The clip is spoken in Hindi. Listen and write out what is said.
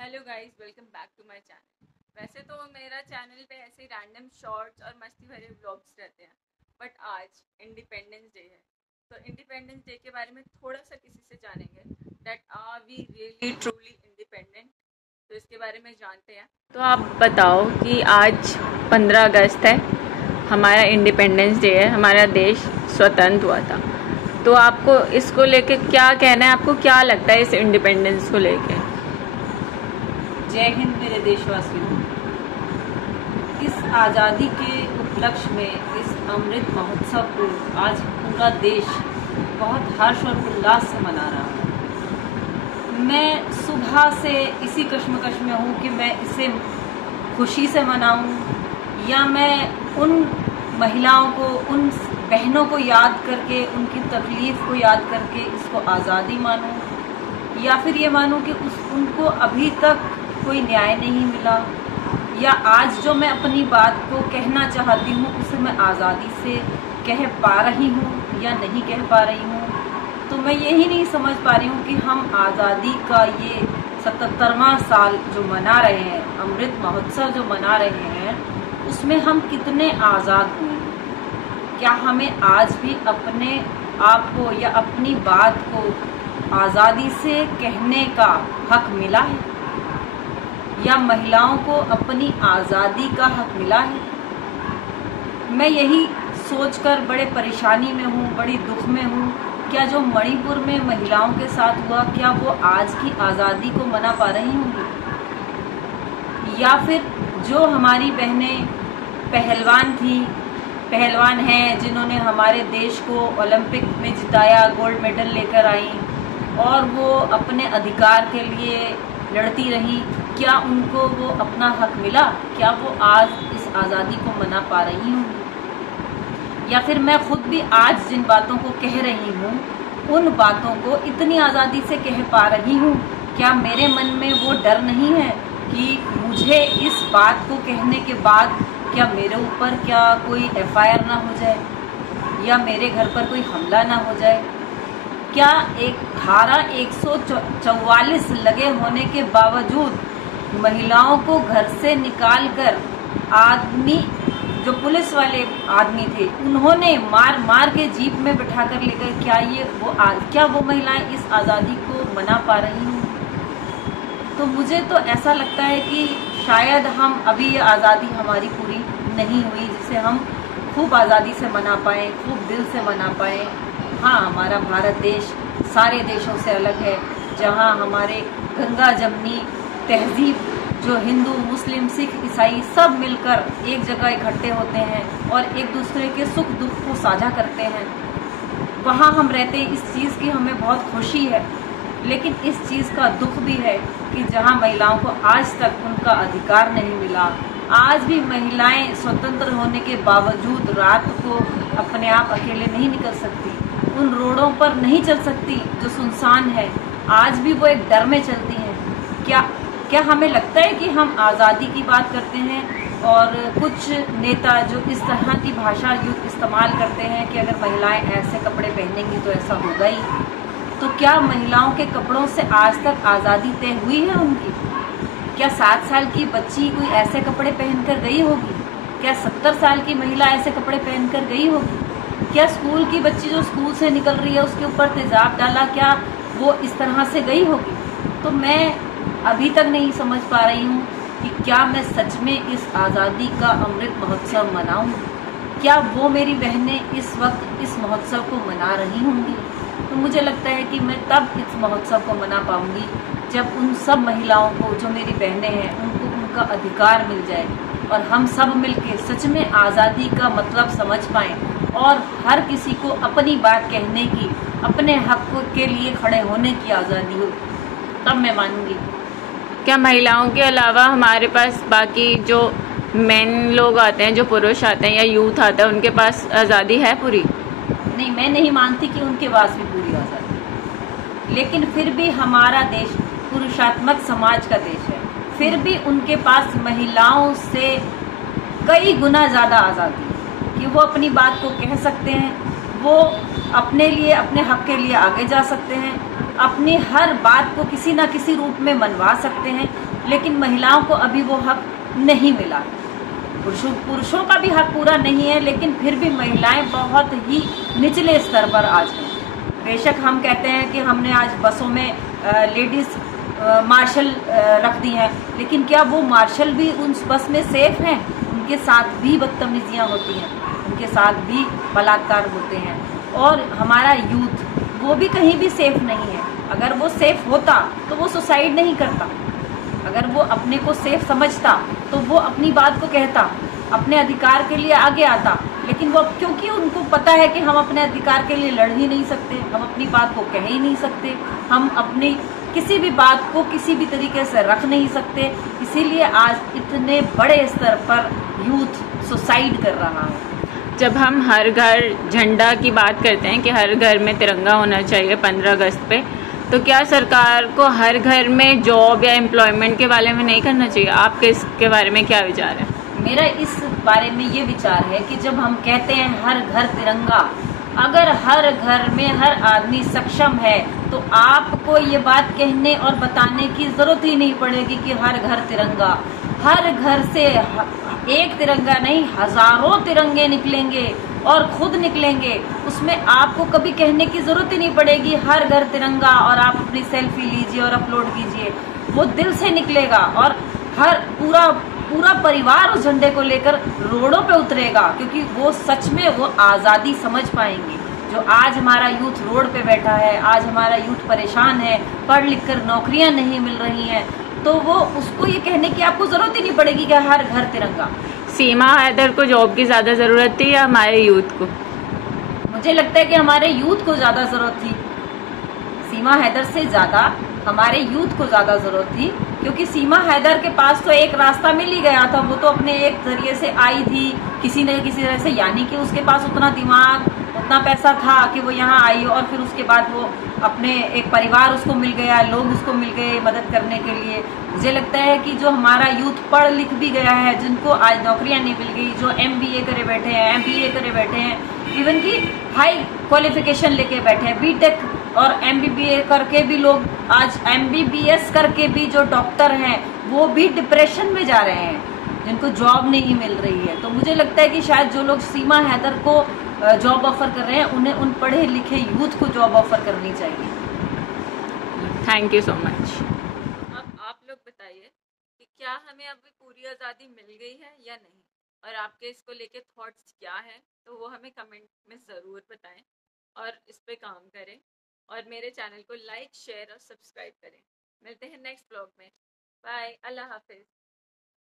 Hello guys, welcome back to my channel. वैसे तो मेरा चैनल पे ऐसे रैंडम शॉर्ट्स और मस्ती भरे व्लॉग्स रहते हैं, बट आज इंडिपेंडेंस डे है। तो इंडिपेंडेंस डे के बारे में थोड़ा सा किसी से जानेंगे that are we really truly independent. तो इसके बारे में जानते हैं। तो आप बताओ कि आज 15 अगस्त है, हमारा इंडिपेंडेंस डे है, हमारा देश स्वतंत्र हुआ था। तो आपको इसको लेके क्या कहना है? आपको क्या लगता है इस इंडिपेंडेंस को लेके? जय हिंद मेरे देशवासियों। इस आज़ादी के उपलक्ष्य में इस अमृत महोत्सव को आज पूरा देश बहुत हर्ष और उल्लास से मना रहा है। मैं सुबह से इसी कश्मकश में हूँ कि मैं इसे खुशी से मनाऊँ या मैं उन महिलाओं को, उन बहनों को याद करके, उनकी तकलीफ़ को याद करके इसको आज़ादी मानूँ, या फिर ये मानूँ कि उनको अभी तक कोई न्याय नहीं मिला, या आज जो मैं अपनी बात को कहना चाहती हूँ उसे मैं आज़ादी से कह पा रही हूँ या नहीं कह पा रही हूँ। तो मैं यही नहीं समझ पा रही हूँ कि हम आज़ादी का ये 77वां साल जो मना रहे हैं, अमृत महोत्सव जो मना रहे हैं, उसमें हम कितने आज़ाद हुए। क्या हमें आज भी अपने आप को या अपनी बात को आज़ादी से कहने का हक मिला है, या महिलाओं को अपनी आज़ादी का हक मिला है? मैं यही सोचकर बड़े परेशानी में हूँ, बड़ी दुख में हूँ। क्या जो मणिपुर में महिलाओं के साथ हुआ, क्या वो आज की आज़ादी को मना पा रही होंगी? या फिर जो हमारी बहनें पहलवान थी, पहलवान हैं, जिन्होंने हमारे देश को ओलंपिक में जिताया, गोल्ड मेडल लेकर आई और वो अपने अधिकार के लिए लड़ती रही, क्या उनको वो अपना हक मिला? क्या वो आज इस आज़ादी को मना पा रही होंगी? या फिर मैं खुद भी आज जिन बातों को कह रही हूँ, उन बातों को इतनी आज़ादी से कह पा रही हूँ, क्या मेरे मन में वो डर नहीं है कि मुझे इस बात को कहने के बाद क्या मेरे ऊपर क्या कोई FIR ना हो जाए, या मेरे घर पर कोई हमला ना हो जाए? क्या एक धारा 144 लगे होने के बावजूद महिलाओं को घर से निकालकर आदमी, जो पुलिस वाले आदमी थे, उन्होंने मार मार के जीप में बिठा कर ले गए? क्या वो महिलाएं इस आज़ादी को मना पा रही हैं? तो मुझे तो ऐसा लगता है कि शायद हम अभी ये आज़ादी हमारी पूरी नहीं हुई, जिसे हम खूब आज़ादी से मना पाएँ, खूब दिल से मना पाएँ। हाँ, हमारा भारत देश सारे देशों से अलग है, जहाँ हमारे गंगा जमनी तहजीब, जो हिंदू, मुस्लिम, सिख, ईसाई सब मिलकर एक जगह इकट्ठे होते हैं और एक दूसरे के सुख दुख को साझा करते हैं, वहाँ हम रहते हैं। इस चीज़ की हमें बहुत खुशी है, लेकिन इस चीज़ का दुख भी है कि जहाँ महिलाओं को आज तक उनका अधिकार नहीं मिला, आज भी महिलाएं स्वतंत्र होने के बावजूद रात को अपने आप अकेले नहीं निकल सकती, उन रोडों पर नहीं चल सकती जो सुनसान है, आज भी वो एक डर में चलती हैं। क्या हमें लगता है कि हम आज़ादी की बात करते हैं और कुछ नेता जो इस तरह की भाषा इस्तेमाल करते हैं कि अगर महिलाएं ऐसे कपड़े पहनेंगी तो ऐसा होगा ही? तो क्या महिलाओं के कपड़ों से आज तक आज़ादी तय हुई है उनकी? क्या 7 साल की बच्ची कोई ऐसे कपड़े पहनकर गई होगी? क्या 70 साल की महिला ऐसे कपड़े पहनकर गई होगी? क्या स्कूल की बच्ची जो स्कूल से निकल रही है उसके ऊपर तेजाब डाला, क्या वो इस तरह से गई होगी? तो मैं अभी तक नहीं समझ पा रही हूँ कि क्या मैं सच में इस आज़ादी का अमृत महोत्सव मनाऊँ? क्या वो मेरी बहनें इस वक्त इस महोत्सव को मना रही होंगी? तो मुझे लगता है कि मैं तब इस महोत्सव को मना पाऊँगी जब उन सब महिलाओं को, जो मेरी बहनें हैं, उनको उनका अधिकार मिल जाए और हम सब मिलके सच में आज़ादी का मतलब समझ पाएँ और हर किसी को अपनी बात कहने की, अपने हक के लिए खड़े होने की आज़ादी हो, तब मैं मानूंगी। क्या महिलाओं के अलावा हमारे पास बाकी जो मेन लोग आते हैं, जो पुरुष आते हैं या यूथ आता है, उनके पास आज़ादी है पूरी? नहीं, मैं नहीं मानती कि उनके पास भी पूरी आज़ादी, लेकिन फिर भी हमारा देश पुरुषात्मक समाज का देश है, फिर भी उनके पास महिलाओं से कई गुना ज़्यादा आज़ादी है कि वो अपनी बात को कह सकते हैं, वो अपने लिए, अपने हक के लिए आगे जा सकते हैं, अपनी हर बात को किसी ना किसी रूप में मनवा सकते हैं। लेकिन महिलाओं को अभी वो हक नहीं मिला। पुरुषों का भी हक पूरा नहीं है, लेकिन फिर भी महिलाएं बहुत ही निचले स्तर पर आज हैं। बेशक हम कहते हैं कि हमने आज बसों में लेडीज मार्शल रख दी हैं, लेकिन क्या वो मार्शल भी उस बस में सेफ हैं? उनके साथ भी बदतमीजियां होती हैं, उनके साथ भी बलात्कार होते हैं। और हमारा यूथ वो भी कहीं भी सेफ नहीं है। अगर वो सेफ होता तो वो सुसाइड नहीं करता। अगर वो अपने को सेफ समझता तो वो अपनी बात को कहता, अपने अधिकार के लिए आगे आता। लेकिन वो क्योंकि उनको पता है कि हम अपने अधिकार के लिए लड़ ही नहीं सकते, हम अपनी बात को कह ही नहीं सकते, हम अपनी किसी भी बात को किसी भी तरीके से रख नहीं सकते, इसीलिए आज इतने बड़े स्तर पर यूथ सुसाइड कर रहा है। जब हम हर घर झंडा की बात करते हैं कि हर घर में तिरंगा होना चाहिए 15 अगस्त पे, तो क्या सरकार को हर घर में जॉब या एम्प्लॉयमेंट के बारे में नहीं करना चाहिए? आपके इसके बारे में क्या विचार है? मेरा इस बारे में ये विचार है कि जब हम कहते हैं हर घर तिरंगा, अगर हर घर में हर आदमी सक्षम है तो आपको ये बात कहने और बताने की जरूरत ही नहीं पड़ेगी कि हर घर तिरंगा। हर घर से एक तिरंगा नहीं, हजारों तिरंगे निकलेंगे और खुद निकलेंगे। उसमें आपको कभी कहने की जरूरत ही नहीं पड़ेगी हर घर तिरंगा, और आप अपनी सेल्फी लीजिए और अपलोड कीजिए। वो दिल से निकलेगा और हर पूरा परिवार उस झंडे को लेकर रोडों पे उतरेगा, क्योंकि वो सच में वो आज़ादी समझ पाएंगे। जो आज हमारा यूथ रोड पे बैठा है, आज हमारा यूथ परेशान है, पढ़ लिख कर नौकरियां नहीं मिल रही हैं, तो वो उसको ये कहने की आपको जरूरत ही नहीं पड़ेगी कि हर घर तिरंगा। सीमा हैदर को जॉब की ज़्यादा ज़रूरत थी या हमारे यूथ को? मुझे लगता है कि हमारे यूथ को ज़्यादा ज़रूरत थी। सीमा हैदर से ज़्यादा हमारे यूथ को ज़्यादा ज़रूरत थी, क्योंकि सीमा हैदर के पास तो एक रास्ता मिल ही गया था। वो तो अपने एक जरिए से आई थी किसी न किसी तरह से, यानी कि उसके पास उतना दिमाग, उतना पैसा था कि वो यहाँ आई, और फिर उसके बाद वो अपने एक परिवार उसको मिल गया, लोग उसको मिल गए मदद करने के लिए। मुझे लगता है कि जो हमारा यूथ पढ़ लिख भी गया है, जिनको आज नौकरियां नहीं मिल गई, जो MBA करे बैठे हैं, MBA करे बैठे हैं, इवन की हाई क्वालिफिकेशन लेके बैठे हैं, BTech और MBBA करके भी लोग आज MBBS करके भी जो डॉक्टर हैं वो भी डिप्रेशन में जा रहे हैं, जिनको जॉब नहीं मिल रही है। तो मुझे लगता है कि शायद जो लोग सीमा हैदर को जॉब ऑफर कर रहे हैं, उन्हें उन पढ़े लिखे यूथ को जॉब ऑफर करनी चाहिए। Thank you so much. अब आप लोग बताइए कि क्या हमें अभी पूरी आज़ादी मिल गई है या नहीं, और आपके इसको लेके थॉट्स क्या हैं, तो वो हमें कमेंट में ज़रूर बताएं और इस पे काम करें, और मेरे चैनल को लाइक, शेयर और सब्सक्राइब करें। मिलते हैं नेक्स्ट ब्लॉग में। बाय, अल्लाह हाफिज़।